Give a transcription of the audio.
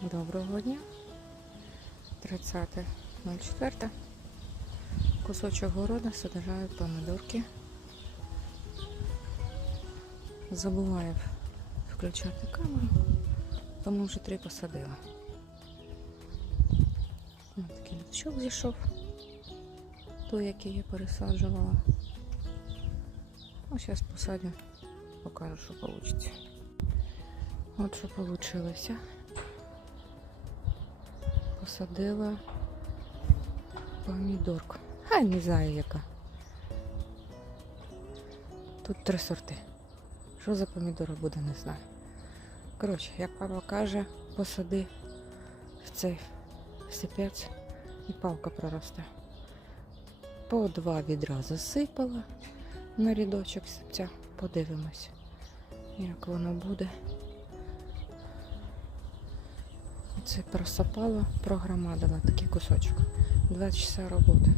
Доброго дня. 30.04. Кусочок города саджаю помидорки. Забуваю включати камеру, тому вже три посадила. Ось такий літочок зійшов, той, який я пересаджувала. Ну, зараз посадю, покажу, що вийде. От що вийшло. Посадила помідорку. А не знаю яка. Тут три сорти. Що за помідори буде, не знаю. Коротше, як папа каже, посади в цей сипець і палка проросте. По два відра засипала на рядочок сипця. Подивимось, як воно буде. Це просапала, програмадила такий кусочок. Два часа роботи.